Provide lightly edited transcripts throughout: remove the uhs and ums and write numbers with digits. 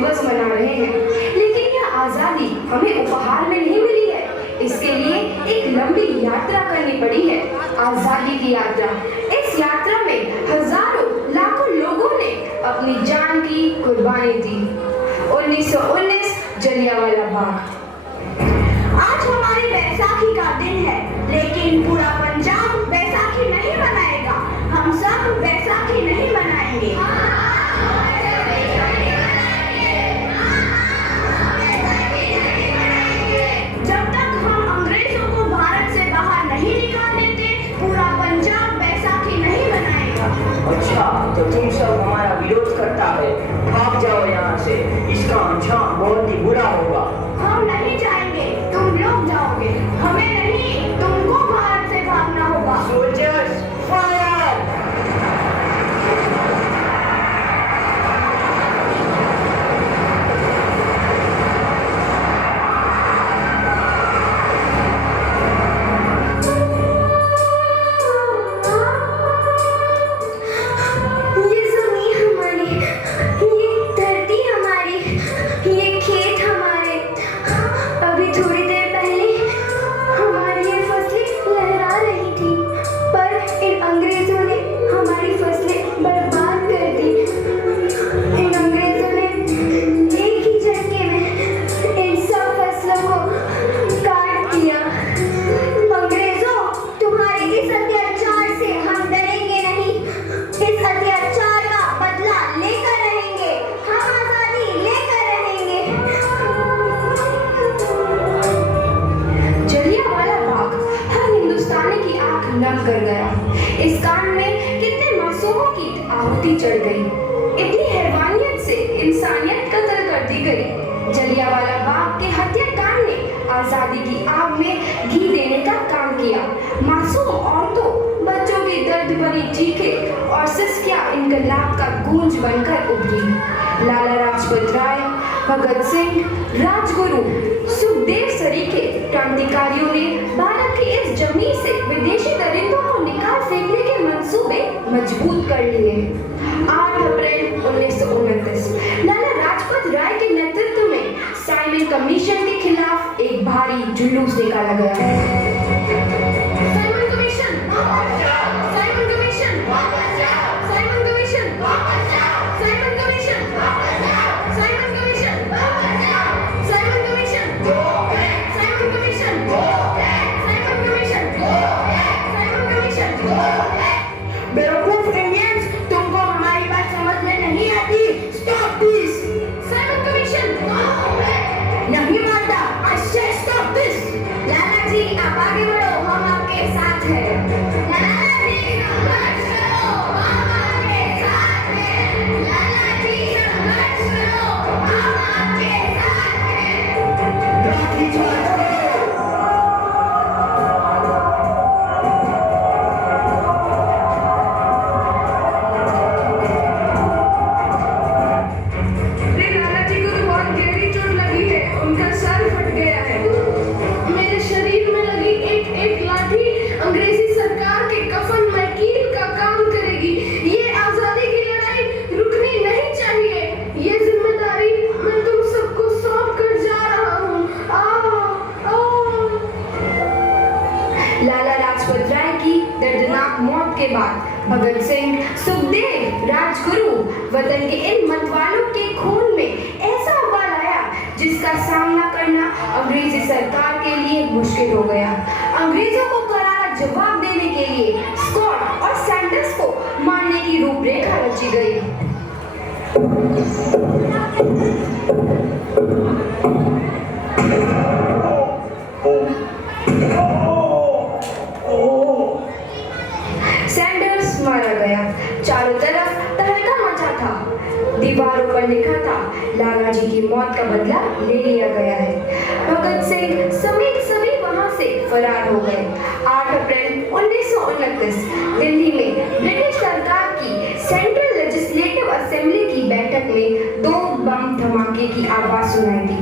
दिवस मना रहे हैं, लेकिन यह आजादी हमें उपहार में नहीं मिली है। इसके लिए एक लंबी यात्रा करनी पड़ी है, आजादी की यात्रा। इस यात्रा में हजारों लाखों लोगों ने अपनी जान की कुर्बानी दी। 1919 जलियांवाला बाग। आज हमारी बैसाखी का दिन है, लेकिन पूरा पंजाब बैसाखी नहीं मनाएगा। हम सब बैसाखी नहीं मनाएंगे। जब तक हम अंग्रेजों को भारत से बाहर नहीं निकाल देते, पूरा पंजाब बैसाखी नहीं मनाएगा। अच्छा, तो तुम सब हमारा विरोध करता है, भाग जाओ यहाँ से। इसका अंजाम बहुत ही बुरा होगा। हम नहीं जाएंगे, तुम लोग जाओगे। हमें नहीं, तुमको भारत से भागना होगा। Soldiers fire! ये ज़मीन हमारी, ये धरती हमारी, ये खेत हमारे। अभी थोड़ी देर पहले हमारी ये फसलें लहरा रही थी, पर इन अंग्रेजों ने हमारी फसलें बर्बाद कर दी। इन अंग्रेजों ने एक ही झटके में इन सब फसलों को काट दिया। अंग्रेजों, तुम्हारे इस अत्याचार से हम डरेंगे नहीं। इस अत्याचार का बदला लेकर रहेंगे। हम आजादी लेकर रहेंगे। जलियांवाला बाग हर हिंदुस्तानी की आंख नम कर गया। इस कांड में कितने मासूमों की आहुति चढ़ गई। इतनी हैवानियत से इंसानियत कत्ल कर दी गई। जलियांवाला बाग के हत्याकांड ने आजादी की आग में घी देने का काम किया। मासूम औरतों, बच्चों की दर्द भरी चीखें और सिसकियां इनकलाब का गूंज बनकर उभरी। लाला लाजपत राय, भगत सिंह, राजगुरु, सुखदेव सरीखे क्रांतिकारियों ने भारत की इस जमीन से विदेशी दरिंदों को निकाल फेंकने के मंसूबे मजबूत कर लिए। 8 अप्रैल 1929 लाला लाजपत राय के नेतृत्व में साइमन कमीशन के खिलाफ एक भारी जुलूस निकाला गया। Simon commission, Simon commission, Simon commission, Simon commission, Simon commission, Simon commission, Simon commission, Simon commission, Simon commission. बेवकूफ इंडियंस, तुमको हमारी बात समझ में नहीं आती। Stop this. साइमन कमीशन नहीं मानता। I say stop this। लाला जी, आप आगे बढ़ो, हम आपके साथ हैं। लाला जी, संघर्ष करो, हम आपके साथ हैं। लाला जी, संघर्ष करो, हम आपके साथ हैं। लाठीचार्ज करो। लाला जी को तो बहुत गहरी चोट लगी है, उनका सर फट गया है। मेरे शरीर में लगी एक लाठी अंग्रेजी सरकार के कफन में कील का काम करेगी। ये आजादी की लड़ाई रुकनी नहीं चाहिए। ये जिम्मेदारी मैं तुम सबको सौंप कर जा रहा हूँ। लाला लाजपत राय की दर्दनाक मौत के बाद भगत सिंह, सुखदेव, राजगुरु वतन के इन मतवालों के खून में ऐसा उबाल आया जिसका सामना करना अंग्रेजी सरकार के लिए मुश्किल हो गया। अंग्रेजों को करारा जवाब देने के लिए स्कॉट और सैंडर्स को मारने की रूपरेखा रची गई। सैंडर्स मारा गया। चारों तरफ तहलका मचा था। दीवारों पर लिखा था, लाला जी की मौत का बदला ले लिया गया है। भगत सिंह समेत सभी वहां से फरार हो गए। 8 अप्रैल 1929 दिल्ली में ब्रिटिश सरकार की सेंट्रल लेजिस्लेटिव असेंबली की बैठक में 2 बम धमाके की आवाज सुनाई दी।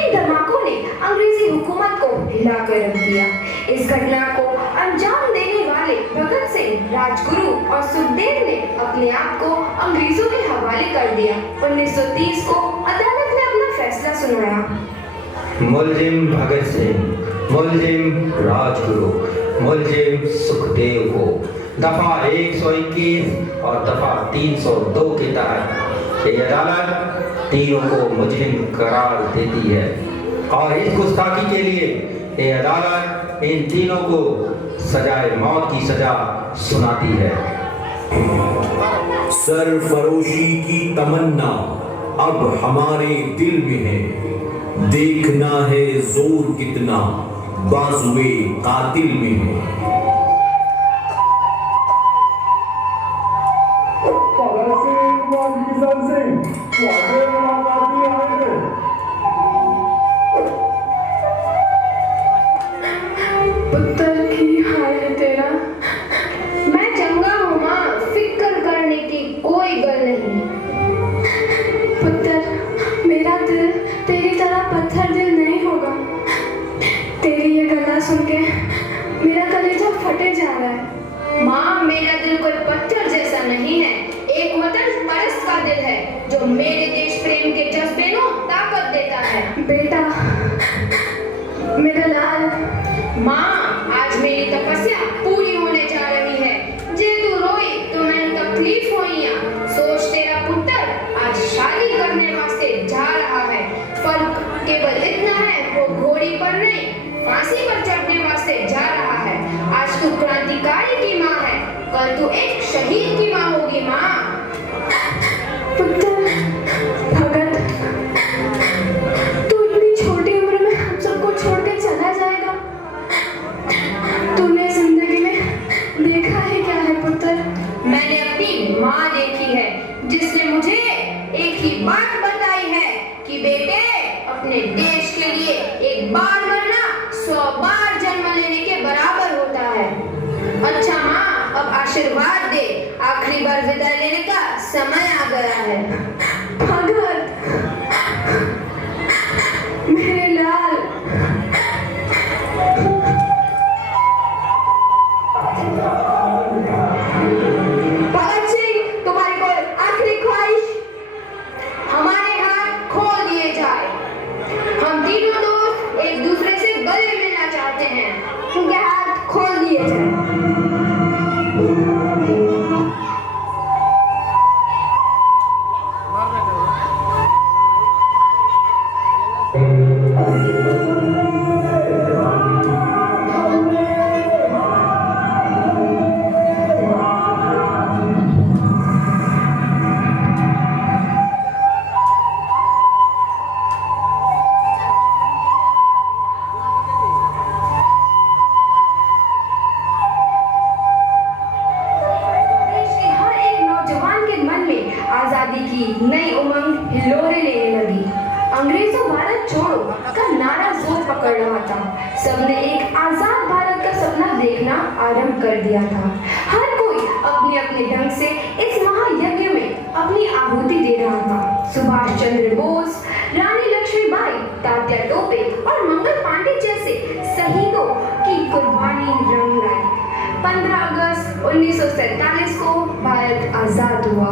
इन धमाकों ने अंग्रेजी हुकूमत को हिलाकर रख दिया। इस घटना को अंजाम देने वाले भगत सिंह, राजगुरु और सुखदेव ने अपने आप को अंग्रेजों के हवाले कर दिया। 1930 को अदालत ने अपना फैसला सुनाया। मुलजिम भगत सिंह, मुलजिम राजगुरु, मुलजिम सुखदेव को दफा 121 और दफा 302 के तहत ये अदालत तीनों को मुजरिम करार देती है और इस गुस्ताखी के लिए ये अदालत इन तीनों को सजाए मौत की सजा सुनाती है। सरफरोशी की तमन्ना अब हमारे दिल में है, देखना है जोर कितना बाजुए कातिल में है। पुत्र की हाल है तेरा। मैं चंगा हूँ माँ, फिक्र करने की कोई गल नहीं। पुत्र मेरा दिल तेरी तरह पत्थर दिल नहीं होगा। तेरी ये गल्ला सुन के मेरा कलेजा फटे जा रहा है। माँ मेरा दिल कोई पत्थर जैसा नहीं है, एक वतन परस्त का दिल है जो मेरे देश प्रेम के जज्बे को ताकत देता है। बेटा मेरा लाल। माँ आज मेरी तपस्या पूरी होने जा रही है। जे तू रोई तो मैंने तकलीफ हुई या सोच तेरा पुत्र आज शादी करने वास्ते जा रहा है। फर्क केवल इतना है वो घोड़ी पर नहीं फांसी पर चढ़ने वास्ते जा रहा है। आज तू क्रांतिकारी की माँ है, कल तू एक शहीद की माँ होगी। माँ पुत्र भगत तू इतनी छोटी उम्र में हम सबको छोड़ के चला जाएगा। तूने जिंदगी में देखा है क्या है पुत्र? मैंने अपनी माँ देखी है जिसने मुझे एक ही बात बताई है कि बेटे अपने देश के लिए एक बार मरना 100 बार जन्म लेने के बराबर होता है। अच्छा माँ अब आशीर्वाद दे, आखिरी बार विदाई लेने का समय आ गया है। भगत मेरे लाल। भगत सिंह तुम्हारी कोई आखिरी ख्वाहिश? हमारे हाथ खोल दिए जाए। हम तीनों दोस्त एक दूसरे से गले मिलना चाहते हैं, उनके हाथ खोल दिए जाए। आजादी की नई उमंग हिलोरे लेने लगी। अंग्रेजों भारत छोड़ो का नारा जोर पकड़ रहा था। सबने एक आजाद भारत का सपना देखना आरंभ कर दिया था। हर कोई अपने अपने ढंग से इस महायज्ञ में अपनी आहुति दे रहा था। सुभाष चंद्र बोस, रानी लक्ष्मीबाई, तात्या टोपे और मंगल पांडे जैसे शहीदों की कुर्बानी रंग लाई। 15 अगस्त 1947 को भारत आजाद हुआ।